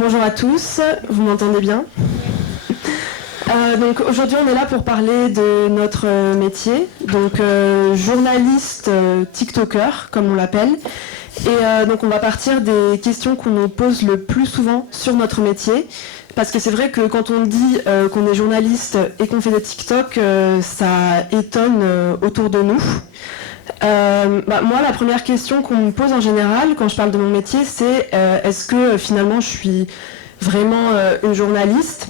Bonjour à tous, vous m'entendez bien? Donc aujourd'hui on est là pour parler de notre métier, donc journaliste TikToker comme on l'appelle. Et donc on va partir des questions qu'on nous pose le plus souvent sur notre métier. Parce que c'est vrai que quand on dit qu'on est journaliste et qu'on fait des TikTok, ça étonne autour de nous. Moi, la première question qu'on me pose en général quand je parle de mon métier, c'est est-ce que finalement je suis vraiment une journaliste ?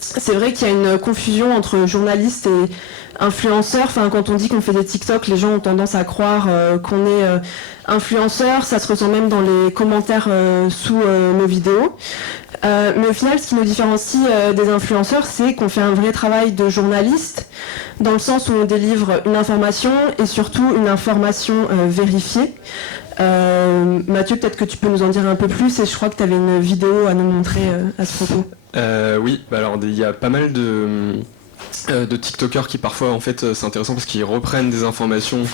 C'est vrai qu'il y a une confusion entre journaliste et influenceur. Enfin, quand on dit qu'on fait des TikTok, les gens ont tendance à croire qu'on est influenceur. Ça se ressent même dans les commentaires sous nos vidéos. Mais au final, ce qui nous différencie des influenceurs, c'est qu'on fait un vrai travail de journaliste, dans le sens où on délivre une information et surtout une information vérifiée. Mathieu, peut-être que tu peux nous en dire un peu plus, et je crois que tu avais une vidéo à nous montrer à ce propos. Oui, alors il y a pas mal de TikTokers qui parfois en fait c'est intéressant parce qu'ils reprennent des informations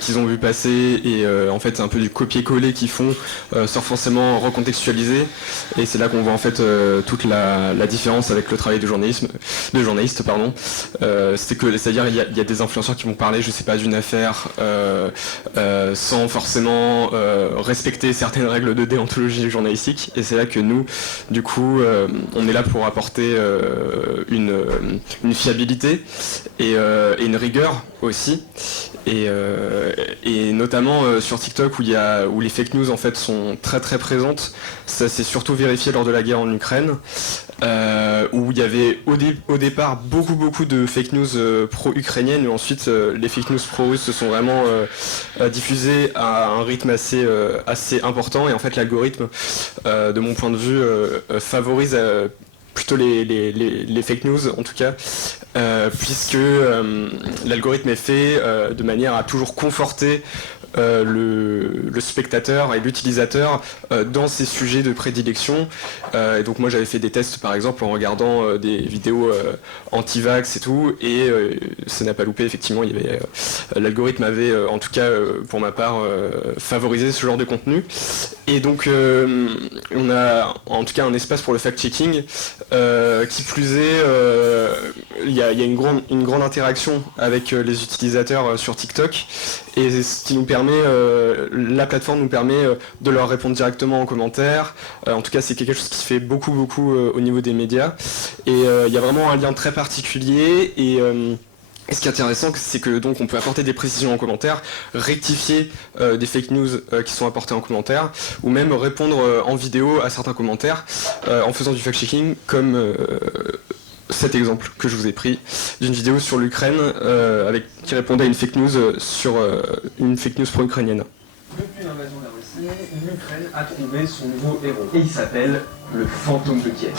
qu'ils ont vu passer et en fait c'est un peu du copier-coller qu'ils font sans forcément recontextualiser, et c'est là qu'on voit en fait toute la différence avec le travail de journaliste c'est-à-dire il y a des influenceurs qui vont parler, je sais pas, d'une affaire sans forcément respecter certaines règles de déontologie journalistique, et c'est là que nous du coup on est là pour apporter une fiabilité et une rigueur aussi, et notamment sur TikTok où les fake news en fait sont très très présentes. Ça s'est surtout vérifié lors de la guerre en Ukraine, où il y avait au départ beaucoup de fake news pro-ukrainiennes, et ensuite les fake news pro-russes se sont vraiment diffusées à un rythme assez important, et en fait l'algorithme de mon point de vue favorise plutôt les fake news en tout cas, puisque l'algorithme est fait de manière à toujours conforter le spectateur et l'utilisateur dans ses sujets de prédilection. Et donc moi j'avais fait des tests par exemple en regardant des vidéos anti-vax et tout, et ça n'a pas loupé, effectivement l'algorithme avait en tout cas pour ma part favorisé ce genre de contenu. Et donc on a en tout cas un espace pour le fact-checking, qui plus est il y a une grande interaction avec les utilisateurs sur TikTok, et ce qui nous permet, la plateforme nous permet de leur répondre directement en commentaire. En tout cas c'est quelque chose qui se fait beaucoup au niveau des médias, et il y a vraiment un lien très particulier, et ce qui est intéressant, c'est que donc on peut apporter des précisions en commentaire, rectifier des fake news qui sont apportées en commentaire, ou même répondre en vidéo à certains commentaires en faisant du fact-checking, comme cet exemple que je vous ai pris d'une vidéo sur l'Ukraine qui répondait à une fake news sur une fake news pro-ukrainienne. Depuis l'invasion de la Russie, l'Ukraine a trouvé son nouveau héros, et il s'appelle le fantôme de Kiev.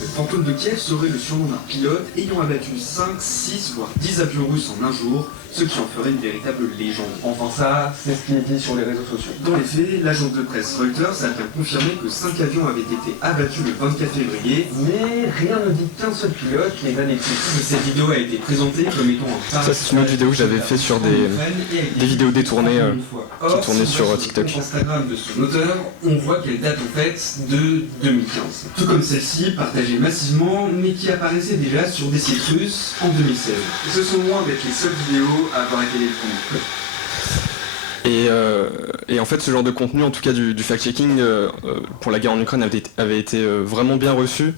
Le fantôme de Kiev serait le surnom d'un pilote ayant abattu 5, 6, voire 10 avions russes en un jour, ce qui en ferait une véritable légende. Enfin ça, c'est ce qui est dit sur les réseaux sociaux. Dans les faits, l'agence de presse Reuters a bien confirmé que 5 avions avaient été abattus le 24 février. Mais rien ne dit qu'un seul pilote les a détruits. Cette vidéo a été présentée comme étant un Ça c'est une autre vidéo que j'avais fait sur des vidéos détournées qui tournaient sur TikTok. Sur Instagram de son auteur, on voit qu'elle date en fait de 2015. Tout comme celle-ci, partagée massivement, mais qui apparaissait déjà sur des sites russes en 2016. Ce sont loin d'être les seules vidéos à avoir été détruites. Et en fait ce genre de contenu, en tout cas du fact-checking pour la guerre en Ukraine avait été vraiment bien reçu,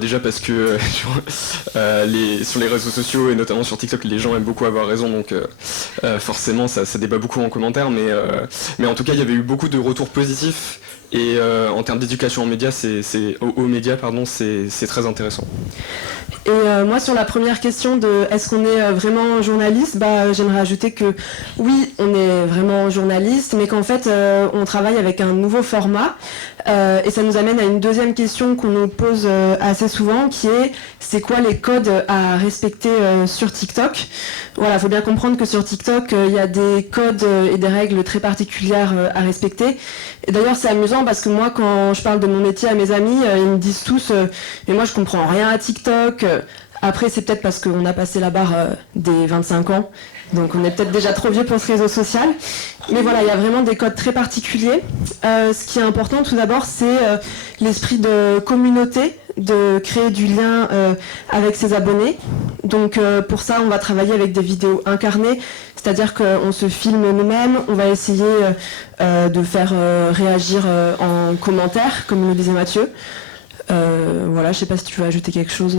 déjà parce que sur les réseaux sociaux et notamment sur TikTok les gens aiment beaucoup avoir raison, donc forcément ça débat beaucoup en commentaire, mais en tout cas il y avait eu beaucoup de retours positifs, et en termes d'éducation aux médias, c'est très intéressant. Et moi sur la première question de est-ce qu'on est vraiment journaliste, j'aimerais ajouter que oui, on est vraiment journaliste, mais qu'en fait on travaille avec un nouveau format, et ça nous amène à une deuxième question qu'on nous pose assez souvent, qui est c'est quoi les codes à respecter sur TikTok. Voilà, il faut bien comprendre que sur TikTok il y a des codes et des règles très particulières à respecter. Et d'ailleurs c'est amusant parce que moi quand je parle de mon métier à mes amis, ils me disent tous mais moi je comprends rien à TikTok. Après, c'est peut-être parce qu'on a passé la barre des 25 ans, donc on est peut-être déjà trop vieux pour ce réseau social. Mais voilà, il y a vraiment des codes très particuliers. Ce qui est important, tout d'abord, c'est l'esprit de communauté, de créer du lien avec ses abonnés. Donc pour ça, on va travailler avec des vidéos incarnées, c'est-à-dire qu'on se filme nous-mêmes, on va essayer de faire réagir en commentaire, comme le disait Mathieu. Voilà, je sais pas si tu veux ajouter quelque chose.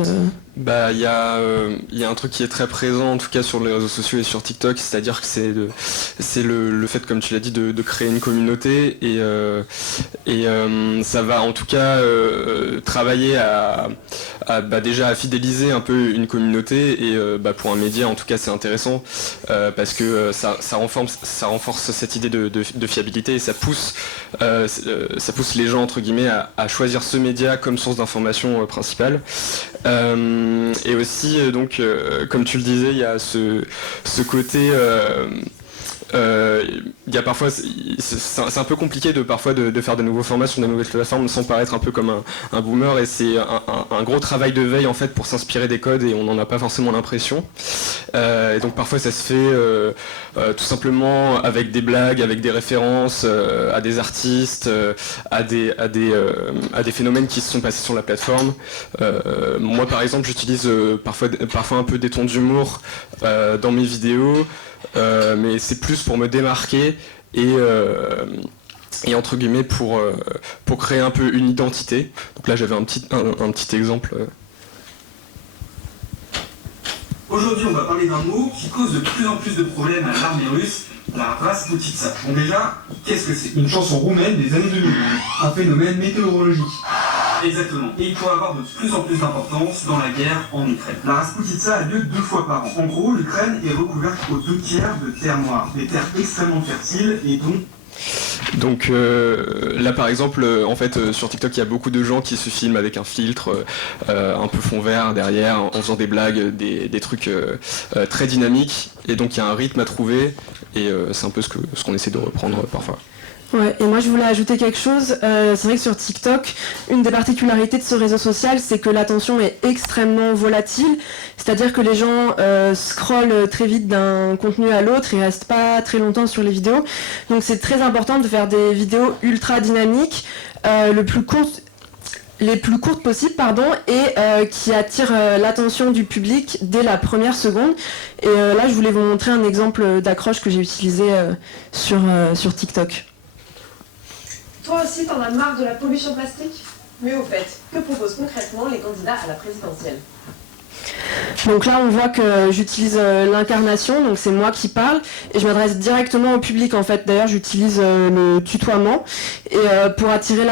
Bah, il y a un truc qui est très présent, en tout cas sur les réseaux sociaux et sur TikTok, c'est-à-dire que c'est le fait, comme tu l'as dit, de créer une communauté et ça va en tout cas travailler déjà à fidéliser un peu une communauté et pour un média en tout cas c'est intéressant parce que ça renforce cette idée de fiabilité et ça pousse les gens entre guillemets à choisir ce média comme source d'information principale. Et aussi, comme tu le disais, il y a ce côté... il y a parfois, c'est un peu compliqué parfois de faire de nouveaux formats sur de nouvelles plateformes sans paraître un peu comme un boomer et c'est un gros travail de veille en fait pour s'inspirer des codes et on n'en a pas forcément l'impression. Et donc parfois ça se fait tout simplement avec des blagues, avec des références à des artistes, à des phénomènes qui se sont passés sur la plateforme. Moi par exemple j'utilise parfois un peu des tons d'humour dans mes vidéos. Mais c'est plus pour me démarquer et entre guillemets pour créer un peu une identité. Donc là j'avais un petit exemple. Aujourd'hui on va parler d'un mot qui cause de plus en plus de problèmes à l'armée russe, la Rasputitsa. Bon déjà, qu'est-ce que c'est? Une chanson roumaine des années 2000, un phénomène météorologique. Exactement. Et il pourrait avoir de plus en plus d'importance dans la guerre en Ukraine. La Rasputitsa a lieu 2 fois par an. En gros, l'Ukraine est recouverte aux 2 tiers de terres noires, des terres extrêmement fertiles et donc là par exemple en fait sur TikTok il y a beaucoup de gens qui se filment avec un filtre un peu fond vert derrière en faisant des blagues, des trucs très dynamiques et donc il y a un rythme à trouver et c'est un peu ce qu'on essaie de reprendre parfois. Ouais, et moi je voulais ajouter quelque chose. C'est vrai que sur TikTok, une des particularités de ce réseau social, c'est que l'attention est extrêmement volatile. C'est-à-dire que les gens scrollent très vite d'un contenu à l'autre et restent pas très longtemps sur les vidéos. Donc c'est très important de faire des vidéos ultra dynamiques, les plus courtes possibles, et qui attirent l'attention du public dès la première seconde. Et là, je voulais vous montrer un exemple d'accroche que j'ai utilisé sur TikTok. Toi aussi, t'en as marre de la pollution plastique? Mais au fait, que proposent concrètement les candidats à la présidentielle? Donc là on voit que j'utilise l'incarnation, donc c'est moi qui parle et je m'adresse directement au public en fait. D'ailleurs j'utilise le tutoiement et pour attirer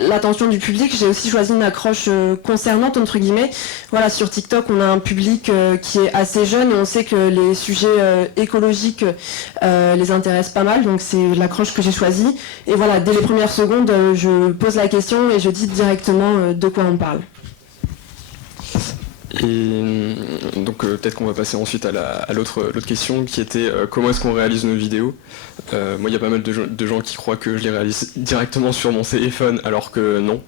l'attention du public j'ai aussi choisi une accroche concernante entre guillemets. Voilà, sur TikTok on a un public qui est assez jeune et on sait que les sujets écologiques les intéressent pas mal, donc c'est l'accroche que j'ai choisie et voilà, dès les premières secondes je pose la question et je dis directement de quoi on parle. Et donc peut-être qu'on va passer ensuite à l'autre question qui était comment est-ce qu'on réalise nos vidéos. Moi il y a pas mal de gens qui croient que je les réalise directement sur mon téléphone alors que non.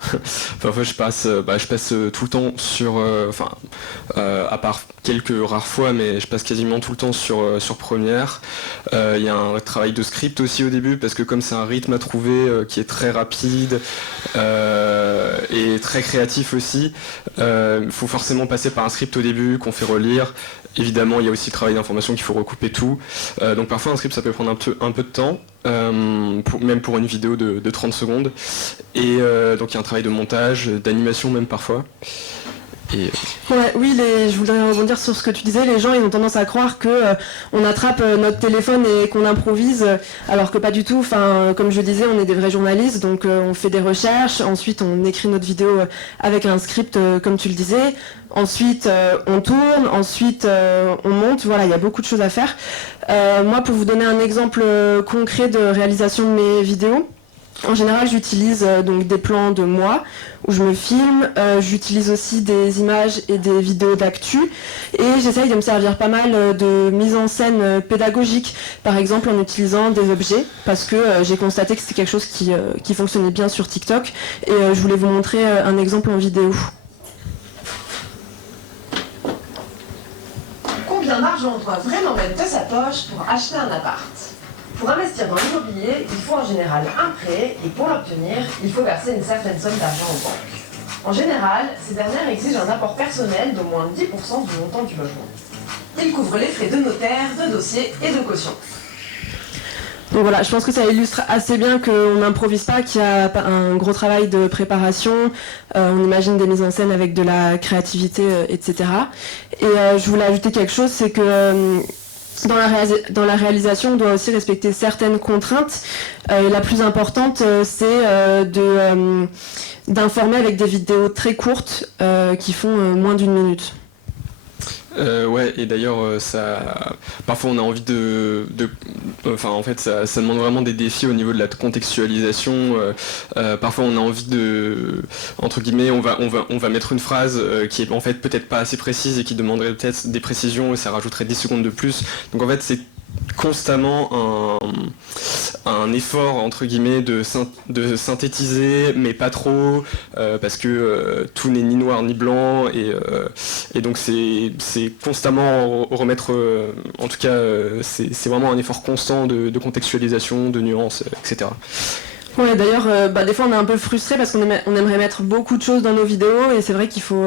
Parfois je passe tout le temps sur, à part quelques rares fois, mais je passe quasiment tout le temps sur Premiere. Il y a un travail de script aussi au début parce que comme c'est un rythme à trouver qui est très rapide et très créatif aussi, il faut forcément passer par un script au début qu'on fait relire. Évidemment, il y a aussi le travail d'information qu'il faut recouper tout. Donc parfois un script ça peut prendre un peu de temps, même pour une vidéo de 30 secondes. Et donc il y a un travail de montage, d'animation même parfois. Ouais, oui, je voudrais rebondir sur ce que tu disais. Les gens ils ont tendance à croire que on attrape notre téléphone et qu'on improvise, alors que pas du tout. Enfin, comme je disais, on est des vrais journalistes, donc on fait des recherches. Ensuite, on écrit notre vidéo avec un script, comme tu le disais. Ensuite, on tourne. Ensuite, on monte. Voilà, il y a beaucoup de choses à faire. Moi, pour vous donner un exemple concret de réalisation de mes vidéos. En général, j'utilise donc des plans de moi où je me filme. J'utilise aussi des images et des vidéos d'actu. Et j'essaye de me servir pas mal de mise en scène pédagogique. Par exemple, en utilisant des objets. Parce que j'ai constaté que c'était quelque chose qui fonctionnait bien sur TikTok. Et je voulais vous montrer un exemple en vidéo. combien d'argent on doit vraiment mettre de sa poche pour acheter un appart. Pour investir dans l'immobilier, il faut en général un prêt et pour l'obtenir, il faut verser une certaine somme d'argent aux banques. En général, ces dernières exigent un apport personnel d'au moins 10% du montant du logement. Il couvre les frais de notaire, de dossier et de caution. Donc voilà, je pense que ça illustre assez bien qu'on n'improvise pas, qu'il y a un gros travail de préparation, on imagine des mises en scène avec de la créativité, etc. Et je voulais ajouter quelque chose, c'est que dans la réalisation, on doit aussi respecter certaines contraintes. Et la plus importante, c'est d'informer avec des vidéos très courtes qui font moins d'1 minute. Ouais, et d'ailleurs, parfois on a envie enfin, en fait, ça demande vraiment des défis au niveau de la contextualisation. Parfois, on a envie entre guillemets, on va mettre une phrase qui est en fait peut-être pas assez précise et qui demanderait peut-être des précisions et ça rajouterait 10 secondes de plus. Donc en fait, c'est constamment un effort entre guillemets de synthétiser, mais pas trop, parce que tout n'est ni noir ni blanc, et donc c'est constamment remettre, en tout cas c'est vraiment un effort constant de contextualisation, de nuances, etc. Ouais, d'ailleurs, des fois on est un peu frustré parce qu'on aimerait mettre beaucoup de choses dans nos vidéos et c'est vrai qu'il faut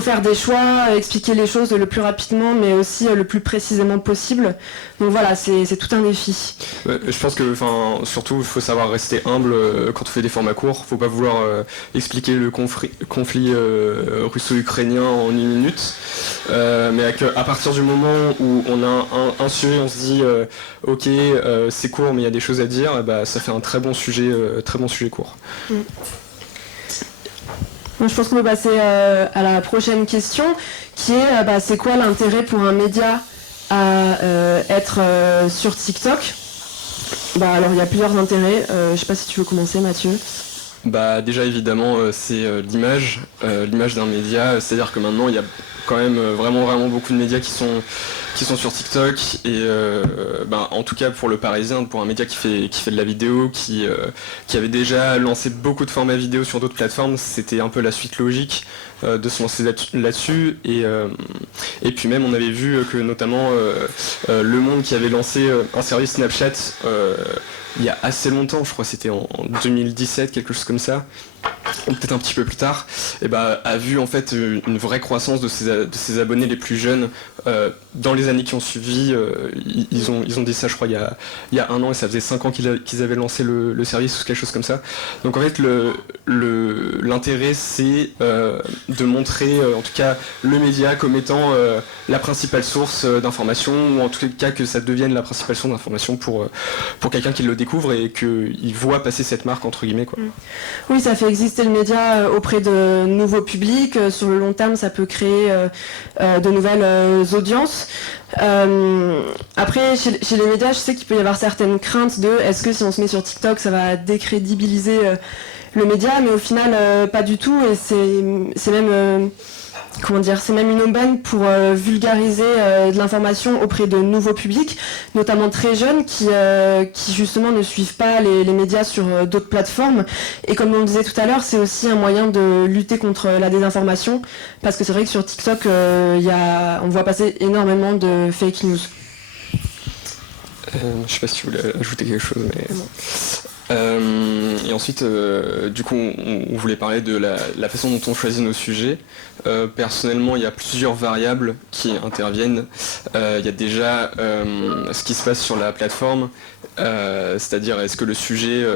faire des choix, expliquer les choses le plus rapidement mais aussi le plus précisément possible. Donc voilà, c'est tout un défi. Je pense que, surtout, il faut savoir rester humble quand on fait des formats courts. Faut pas vouloir expliquer le conflit russo-ukrainien en 1 minute. Mais à partir du moment où on a un sujet, on se dit ok, c'est court mais il y a des choses à dire, ça fait un très bon sujet court. Donc, je pense qu'on peut passer à la prochaine question qui est c'est quoi l'intérêt pour un média à être sur TikTok? Alors il y a plusieurs intérêts, je sais pas si tu veux commencer Mathieu. Déjà évidemment c'est l'image d'un média, c'est-à-dire que maintenant il y a quand même vraiment beaucoup de médias qui sont sur TikTok et en tout cas pour le Parisien, pour un média qui fait de la vidéo, qui avait déjà lancé beaucoup de formats vidéo sur d'autres plateformes, c'était un peu la suite logique de se lancer là-dessus et puis même on avait vu que notamment Le Monde qui avait lancé un service Snapchat il y a assez longtemps, je crois que c'était en 2017, quelque chose comme ça, ou peut-être un petit peu plus tard, a vu en fait une vraie croissance de ses abonnés les plus jeunes dans les années qui ont suivi. Ils ont dit ça, je crois, il y a 1 an, et ça faisait 5 ans qu'ils avaient lancé le service ou quelque chose comme ça. Donc en fait, l'intérêt, c'est de montrer en tout cas le média comme étant la principale source d'information, ou en tout cas que ça devienne la principale source d'information pour quelqu'un qui le découvre et qu'il voit passer cette marque entre guillemets, quoi. Oui, ça fait exister le média auprès de nouveaux publics. Sur le long terme, ça peut créer de nouvelles audiences. Après, chez les médias, je sais qu'il peut y avoir certaines craintes de est-ce que si on se met sur TikTok, ça va décrédibiliser le média, mais au final, pas du tout. Et c'est même... c'est même une aubaine pour vulgariser de l'information auprès de nouveaux publics, notamment très jeunes qui justement ne suivent pas les médias sur d'autres plateformes. Et comme on le disait tout à l'heure, c'est aussi un moyen de lutter contre la désinformation, parce que c'est vrai que sur TikTok, on voit passer énormément de fake news. Je sais pas si tu voulais ajouter quelque chose, mais... et ensuite, du coup, on voulait parler de la façon dont on choisit nos sujets. Personnellement, il y a plusieurs variables qui interviennent. Il y a déjà ce qui se passe sur la plateforme, c'est-à-dire est-ce que le sujet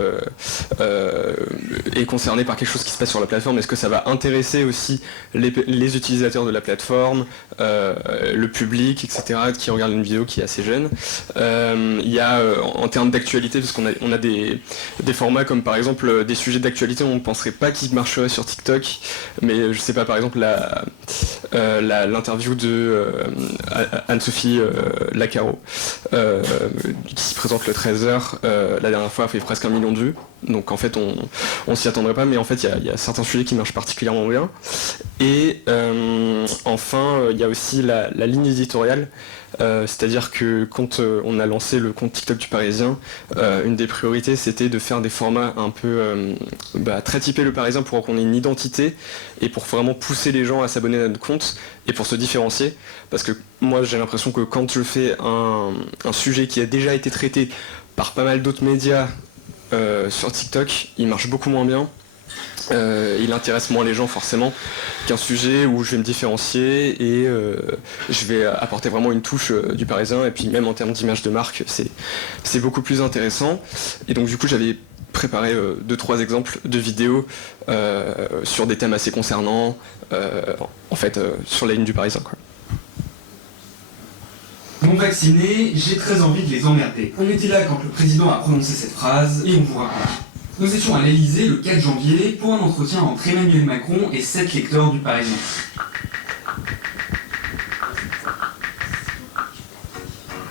est concerné par quelque chose qui se passe sur la plateforme, est-ce que ça va intéresser aussi les utilisateurs de la plateforme, le public, etc., qui regarde une vidéo qui est assez jeune. Il y a en termes d'actualité, parce qu'on a des formats comme par exemple des sujets d'actualité, on ne penserait pas qu'ils marcheraient sur TikTok, mais je sais pas, par exemple l'interview de Anne-Sophie Lacaro qui se présente le 13h, la dernière fois a fait presque 1 million de vues. Donc en fait on s'y attendrait pas, mais en fait il y a certains sujets qui marchent particulièrement bien. Et enfin il y a aussi la ligne éditoriale, c'est-à-dire que quand on a lancé le compte TikTok du Parisien, une des priorités c'était de faire des formats un peu très typés Le Parisien pour qu'on ait une identité et pour vraiment pousser les gens à s'abonner à notre compte et pour se différencier. Parce que moi j'ai l'impression que quand je fais un sujet qui a déjà été traité par pas mal d'autres médias sur TikTok, il marche beaucoup moins bien. Il intéresse moins les gens forcément qu'un sujet où je vais me différencier et je vais apporter vraiment une touche du Parisien, et puis même en termes d'image de marque c'est beaucoup plus intéressant. Et donc du coup j'avais préparé 2-3 exemples de vidéos sur des thèmes assez concernants sur la ligne du Parisien, quoi. Non vaccinés, j'ai très envie de les emmerder. On était là quand le président a prononcé cette phrase et on vous raconte. Nous étions à l'Elysée le 4 janvier pour un entretien entre Emmanuel Macron et 7 lecteurs du Parisien.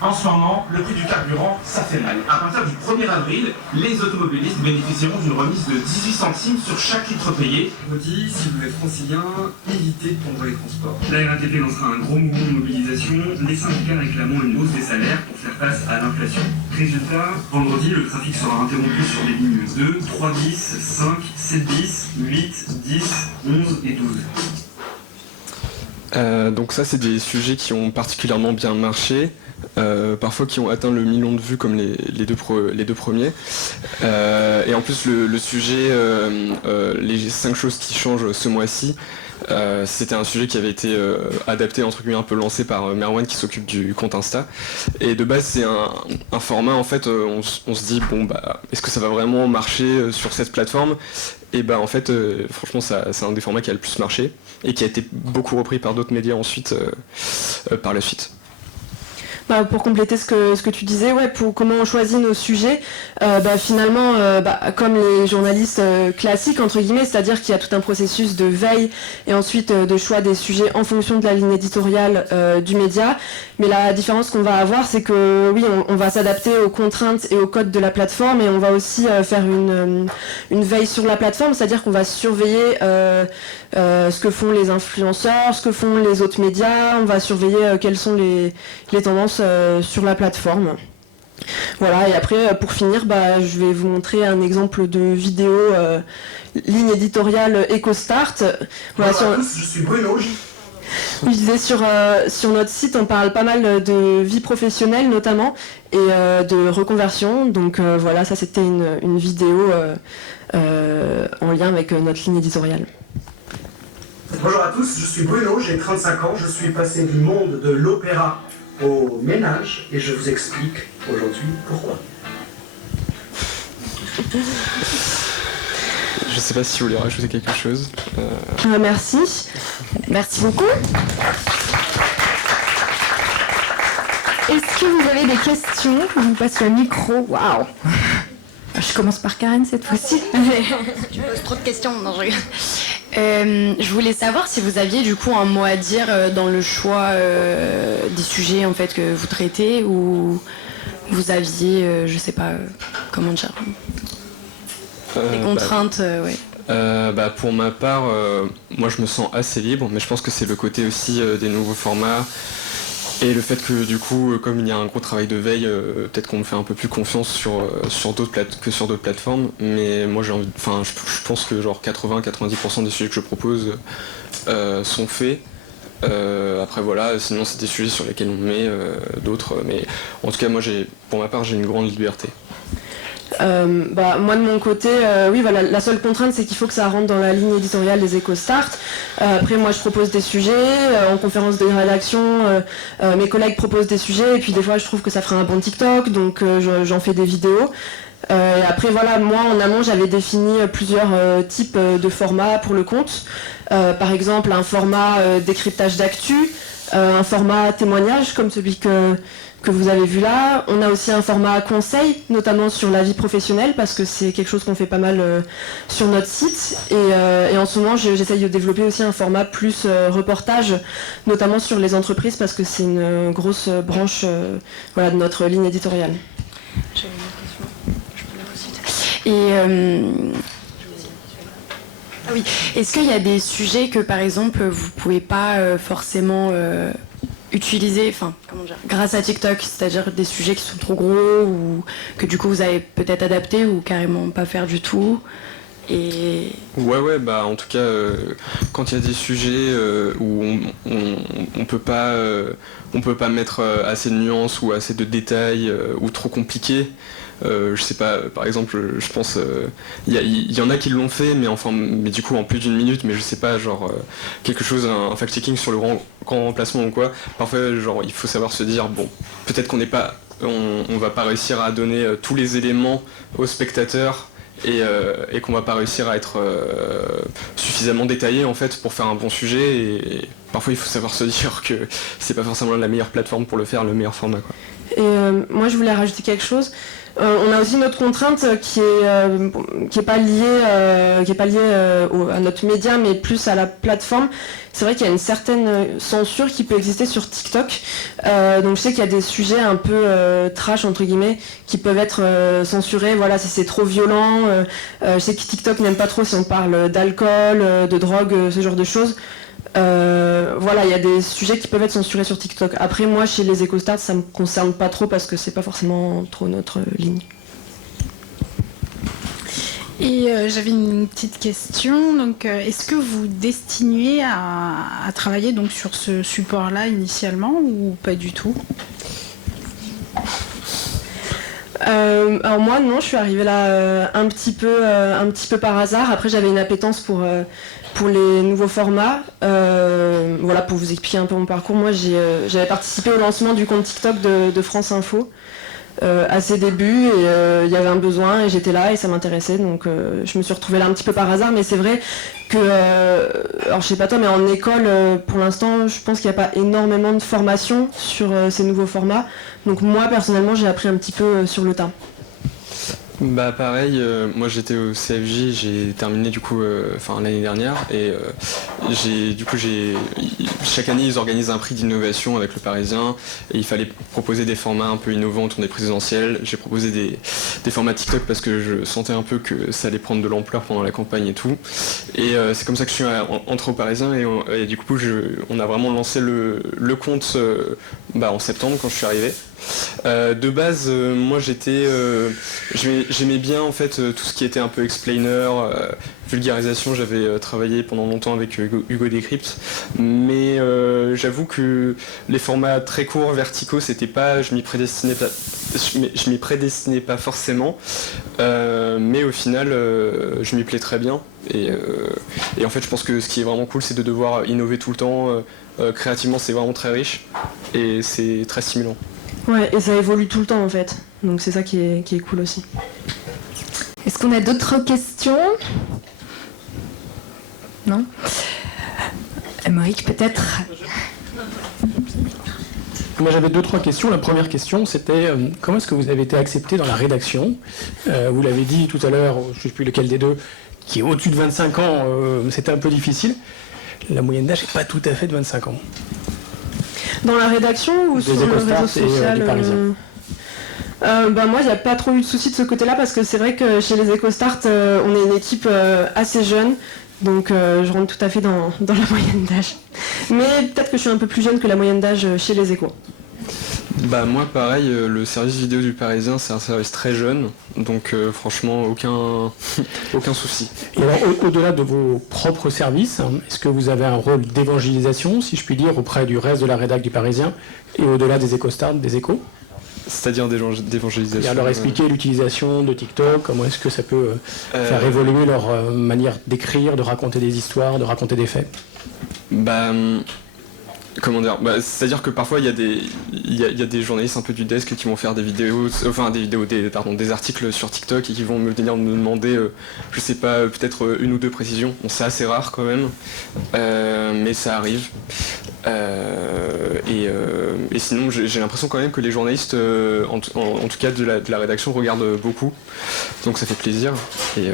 En ce moment, le prix du carburant, ça fait mal. À partir du 1er avril, les automobilistes bénéficieront d'une remise de 18 centimes sur chaque litre payé. On dit, si vous êtes francilien, évitez de prendre les transports. La RATP lancera un gros mouvement de mobilisation, les syndicats réclamant une hausse des salaires pour faire face à l'inflation. Résultat, vendredi, le trafic sera interrompu sur les lignes 2, 3 bis, 5, 7 bis, 8, 10, 11 et 12. Donc ça c'est des sujets qui ont particulièrement bien marché, parfois qui ont atteint le million de vues comme les deux premiers. Et en plus le sujet les 5 choses qui changent ce mois-ci, c'était un sujet qui avait été adapté, entre guillemets un peu lancé par Merwan qui s'occupe du compte Insta. Et de base c'est un format, en fait on se dit est-ce que ça va vraiment marcher sur cette plateforme? Et en fait franchement c'est un des formats qui a le plus marché et qui a été beaucoup repris par d'autres médias ensuite par la suite. Pour compléter ce que tu disais, pour comment on choisit nos sujets, finalement, comme les journalistes classiques, entre guillemets, c'est-à-dire qu'il y a tout un processus de veille et ensuite de choix des sujets en fonction de la ligne éditoriale du média. Mais la différence qu'on va avoir, c'est que oui, on va s'adapter aux contraintes et aux codes de la plateforme, et on va aussi faire une veille sur la plateforme, c'est-à-dire qu'on va surveiller ce que font les influenceurs, ce que font les autres médias, on va surveiller quelles sont les tendances sur la plateforme. Voilà, et après pour finir, je vais vous montrer un exemple de vidéo ligne éditoriale EcoStart. Voilà, Je suis Bruno. Oui, je disais sur notre site, on parle pas mal de vie professionnelle notamment et de reconversion. Donc voilà, ça c'était une vidéo en lien avec notre ligne éditoriale. Bonjour à tous, je suis Bruno, j'ai 35 ans, je suis passé du monde de l'opéra au ménage et je vous explique aujourd'hui pourquoi. Je sais pas si vous voulez rajouter quelque chose. Merci. Merci beaucoup. Est-ce que vous avez des questions? Je vous passe le micro. Waouh. Je commence par Karen cette fois-ci. Tu poses trop de questions. Non, je rigole. Je voulais savoir si vous aviez du coup un mot à dire dans le choix des sujets en fait que vous traitez, ou vous aviez, je sais pas comment dire, des contraintes. Pour ma part, moi je me sens assez libre, mais je pense que c'est le côté aussi des nouveaux formats. Et le fait que du coup, comme il y a un gros travail de veille, peut-être qu'on me fait un peu plus confiance sur d'autres plateformes. Mais moi je pense que genre 80-90% des sujets que je propose sont faits. Après voilà, sinon c'est des sujets sur lesquels on met d'autres. Mais en tout cas moi pour ma part j'ai une grande liberté. Moi de mon côté, oui voilà, la seule contrainte c'est qu'il faut que ça rentre dans la ligne éditoriale des EcoStart. Après moi je propose des sujets, en conférence de rédaction, mes collègues proposent des sujets, et puis des fois je trouve que ça ferait un bon TikTok, donc j'en fais des vidéos. Après voilà, moi en amont j'avais défini plusieurs types de formats pour le compte. Par exemple un format décryptage d'actu, un format témoignage comme celui que vous avez vu là. On a aussi un format conseil, notamment sur la vie professionnelle, parce que c'est quelque chose qu'on fait pas mal sur notre site. Et en ce moment, j'essaye de développer aussi un format plus reportage, notamment sur les entreprises, parce que c'est une grosse branche de notre ligne éditoriale. J'avais une question. Je peux la poser. Et ah oui, est-ce qu'il y a des sujets que par exemple vous pouvez pas forcément utiliser, enfin comment dire, grâce à TikTok, c'est-à-dire des sujets qui sont trop gros ou que du coup vous avez peut-être adapté ou carrément pas faire du tout? Et... Ouais, bah en tout cas, quand il y a des sujets où on peut pas mettre assez de nuances ou assez de détails ou trop compliqué. Je sais pas, par exemple, je pense, il y en a qui l'ont fait, mais du coup en plus d'une minute, mais je sais pas, genre quelque chose, un fact-checking sur le grand remplacement ou quoi. Parfois, genre, il faut savoir se dire, bon, peut-être on va pas réussir à donner tous les éléments aux spectateurs. Et qu'on va pas réussir à être suffisamment détaillé en fait pour faire un bon sujet, et parfois il faut savoir se dire que c'est pas forcément la meilleure plateforme pour le faire, le meilleur format quoi. Et moi je voulais rajouter quelque chose. On a aussi une autre contrainte qui est pas liée à notre média, mais plus à la plateforme. C'est vrai qu'il y a une certaine censure qui peut exister sur TikTok. Donc je sais qu'il y a des sujets un peu trash entre guillemets qui peuvent être censurés. Voilà, si c'est trop violent. Je sais que TikTok n'aime pas trop si on parle d'alcool, de drogue, ce genre de choses. Voilà, il y a des sujets qui peuvent être censurés sur TikTok. Après, moi, chez les EcoStars, ça me concerne pas trop parce que c'est pas forcément trop notre ligne. Et j'avais une petite question. Donc, est-ce que vous destiniez à travailler donc sur ce support-là initialement ou pas du tout? Alors moi, non, je suis arrivée là un petit peu par hasard. Après, j'avais une appétence pour les nouveaux formats. Voilà, pour vous expliquer un peu mon parcours, moi j'avais participé au lancement du compte TikTok de France Info à ses débuts, et il y avait un besoin et j'étais là et ça m'intéressait, donc je me suis retrouvée là un petit peu par hasard. Mais c'est vrai que, alors je sais pas toi, mais en école pour l'instant je pense qu'il n'y a pas énormément de formation sur ces nouveaux formats, donc moi personnellement j'ai appris un petit peu sur le tas. Bah pareil, moi j'étais au CFJ, j'ai terminé du coup l'année dernière, et chaque année ils organisent un prix d'innovation avec le Parisien, et il fallait proposer des formats un peu innovants autour des présidentielles. J'ai proposé des formats TikTok parce que je sentais un peu que ça allait prendre de l'ampleur pendant la campagne et tout, et c'est comme ça que je suis entré au Parisien, et du coup on a vraiment lancé le compte en septembre quand je suis arrivé. De base, moi j'aimais bien en fait tout ce qui était un peu explainer, vulgarisation. J'avais travaillé pendant longtemps avec Hugo Décrypte, mais j'avoue que les formats très courts, verticaux, c'était pas, je m'y prédestinais pas forcément, mais au final je m'y plais très bien, et en fait je pense que ce qui est vraiment cool, c'est de devoir innover tout le temps. Créativement, c'est vraiment très riche et c'est très stimulant. Ouais, et ça évolue tout le temps en fait, donc c'est ça qui est cool aussi. Est-ce qu'on a d'autres questions? Non? Émeric, peut-être? Moi j'avais 2-3 questions. La première question c'était comment est-ce que vous avez été accepté dans la rédaction? Vous l'avez dit tout à l'heure, je ne sais plus lequel des deux, qui est au-dessus de 25 ans, c'était un peu difficile. La moyenne d'âge n'est pas tout à fait de 25 ans. Dans la rédaction ou sur le réseau social moi, il n'y a pas trop eu de soucis de ce côté-là, parce que c'est vrai que chez les EcoStart, on est une équipe assez jeune, donc je rentre tout à fait dans la moyenne d'âge. Mais peut-être que je suis un peu plus jeune que la moyenne d'âge chez les Échos. Bah moi pareil, le service vidéo du Parisien, c'est un service très jeune, donc franchement aucun souci. Et alors au-delà de vos propres services, est-ce que vous avez un rôle d'évangélisation, si je puis dire, auprès du reste de la rédac du Parisien, et au-delà des EcoStart, des Échos? C'est-à-dire d'évangélisation. Et à leur expliquer l'utilisation de TikTok, comment est-ce que ça peut faire évoluer leur manière d'écrire, de raconter des histoires, de raconter des faits? Comment dire, c'est-à-dire que parfois il y a des journalistes un peu du desk qui vont faire des articles sur TikTok et qui vont me demander, je sais pas, peut-être une ou deux précisions. Bon, c'est assez rare quand même, mais ça arrive. Et sinon j'ai l'impression quand même que les journalistes, en tout cas de la rédaction, regardent beaucoup, donc ça fait plaisir, et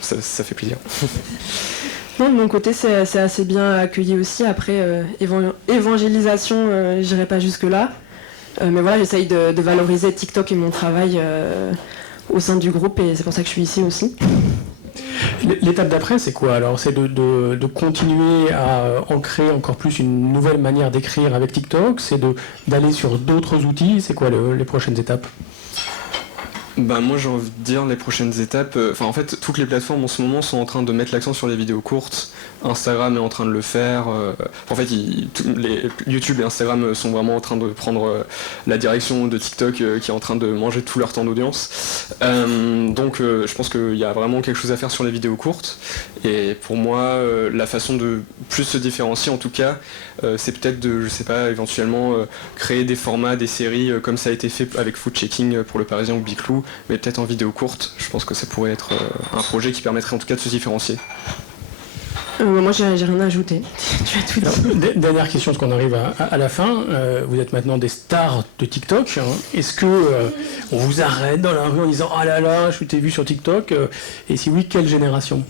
ça fait plaisir. Non, de mon côté, c'est assez bien accueilli aussi. Après, évangélisation, j'irai pas jusque-là. Mais voilà, j'essaye de valoriser TikTok et mon travail au sein du groupe et c'est pour ça que je suis ici aussi. L'étape d'après, c'est quoi alors? C'est de continuer à ancrer encore plus une nouvelle manière d'écrire avec TikTok? C'est d'aller sur d'autres outils? C'est quoi les prochaines étapes? Moi j'ai envie de dire les prochaines étapes, en fait toutes les plateformes en ce moment sont en train de mettre l'accent sur les vidéos courtes, Instagram est en train de le faire, en fait YouTube et Instagram sont vraiment en train de prendre la direction de TikTok qui est en train de manger tout leur temps d'audience, donc je pense qu'il y a vraiment quelque chose à faire sur les vidéos courtes et pour moi la façon de plus se différencier en tout cas c'est peut-être de, je sais pas, éventuellement créer des formats, des séries comme ça a été fait avec Food Checking pour Le Parisien ou Biclou, mais peut-être en vidéo courte. Je pense que ça pourrait être un projet qui permettrait en tout cas de se différencier. Moi j'ai rien à ajouter. Tu as tout dit. Dernière question, parce qu'on arrive à la fin. Vous êtes maintenant des stars de TikTok. Est-ce que on vous arrête dans la rue en disant « Ah là là, je t'ai vu sur TikTok » et si oui, quelle génération?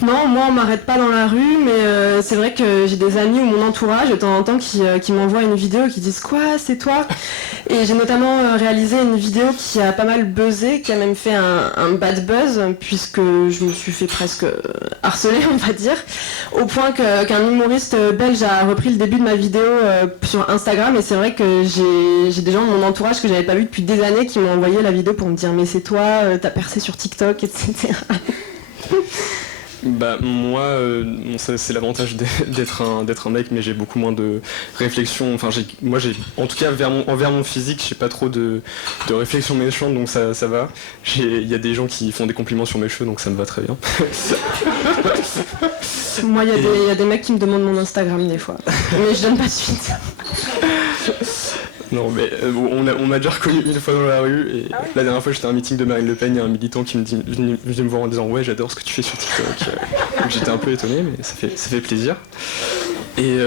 Non, moi on m'arrête pas dans la rue, mais c'est vrai que j'ai des amis ou mon entourage de temps en temps qui m'envoient une vidéo, qui disent quoi, c'est toi? Et j'ai notamment réalisé une vidéo qui a pas mal buzzé, qui a même fait un bad buzz, puisque je me suis fait presque harceler, on va dire, au point qu'un humoriste belge a repris le début de ma vidéo sur Instagram, et c'est vrai que j'ai des gens de mon entourage que j'avais pas vu depuis des années qui m'ont envoyé la vidéo pour me dire mais c'est toi, t'as percé sur TikTok, etc. Moi, c'est l'avantage d'être un mec, mais j'ai beaucoup moins de réflexion. Moi j'ai, en tout cas envers mon physique, j'ai pas trop de réflexion méchante, donc ça va. Il y a des gens qui font des compliments sur mes cheveux, donc ça me va très bien. Moi, il y a des mecs qui me demandent mon Instagram des fois, mais je donne pas suite. Non, mais on m'a déjà reconnu une fois dans la rue, et la dernière fois j'étais à un meeting de Marine Le Pen, il y a un militant qui venait me voir en disant « Ouais, j'adore ce que tu fais sur TikTok ». Donc j'étais un peu étonné, mais ça fait plaisir. Et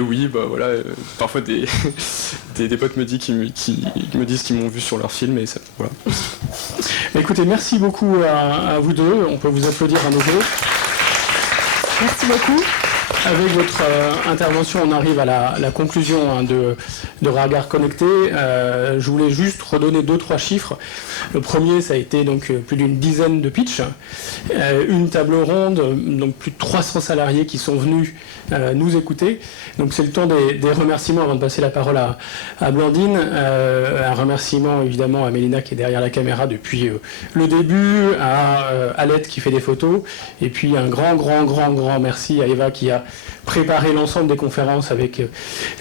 oui, voilà, parfois des potes me disent qu'ils m'ont vu sur leur film, et ça, voilà. Écoutez, merci beaucoup à vous deux, on peut vous applaudir à nouveau. Merci beaucoup. Avec votre intervention, on arrive à la conclusion de Regard Connecté. Je voulais juste redonner 2-3 chiffres. Le premier, ça a été donc plus d'une dizaine de pitchs, une table ronde, donc plus de 300 salariés qui sont venus nous écouter. Donc c'est le temps des remerciements avant de passer la parole à Blandine. Un remerciement évidemment à Mélina qui est derrière la caméra depuis le début, à Alette qui fait des photos, et puis un grand merci à Eva qui a préparé l'ensemble des conférences avec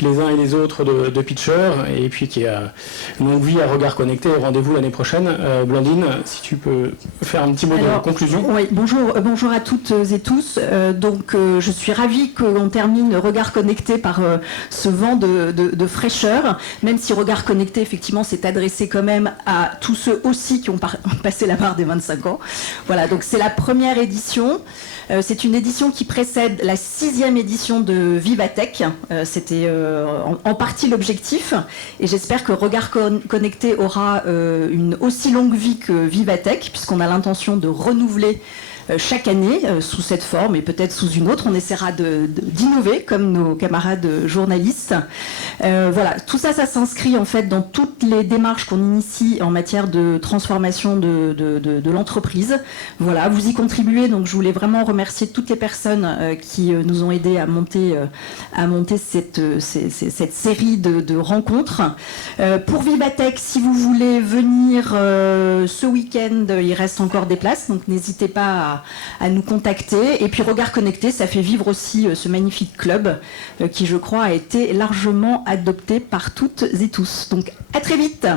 les uns et les autres de pitchers, et puis qui a longue vie à Regard Connecté. Rendez-vous l'année prochaine. Blandine, si tu peux faire un petit mot de conclusion. Oui, bonjour à toutes et tous. Je suis ravie qu'on termine Regard Connecté par ce vent de fraîcheur, même si Regard Connecté, effectivement, s'est adressé quand même à tous ceux aussi qui ont passé la barre des 25 ans. Voilà, donc c'est la première édition. C'est une édition qui précède la 6e édition de Vivatech. C'était en partie l'objectif, et j'espère que Regard Connecté aura une aussi longue vie que Vivatech, puisqu'on a l'intention de renouveler chaque année sous cette forme et peut-être sous une autre. On essaiera d'innover comme nos camarades journalistes. Voilà, tout ça s'inscrit en fait dans toutes les démarches qu'on initie en matière de transformation de l'entreprise. Voilà, vous y contribuez, donc je voulais vraiment remercier toutes les personnes qui nous ont aidés à monter cette série de rencontres. Pour Vivatech, si vous voulez venir ce week-end, il reste encore des places, donc n'hésitez pas à nous contacter. Et puis Regard Connecté, ça fait vivre aussi ce magnifique club qui, je crois, a été largement adopté par toutes et tous. Donc à très vite.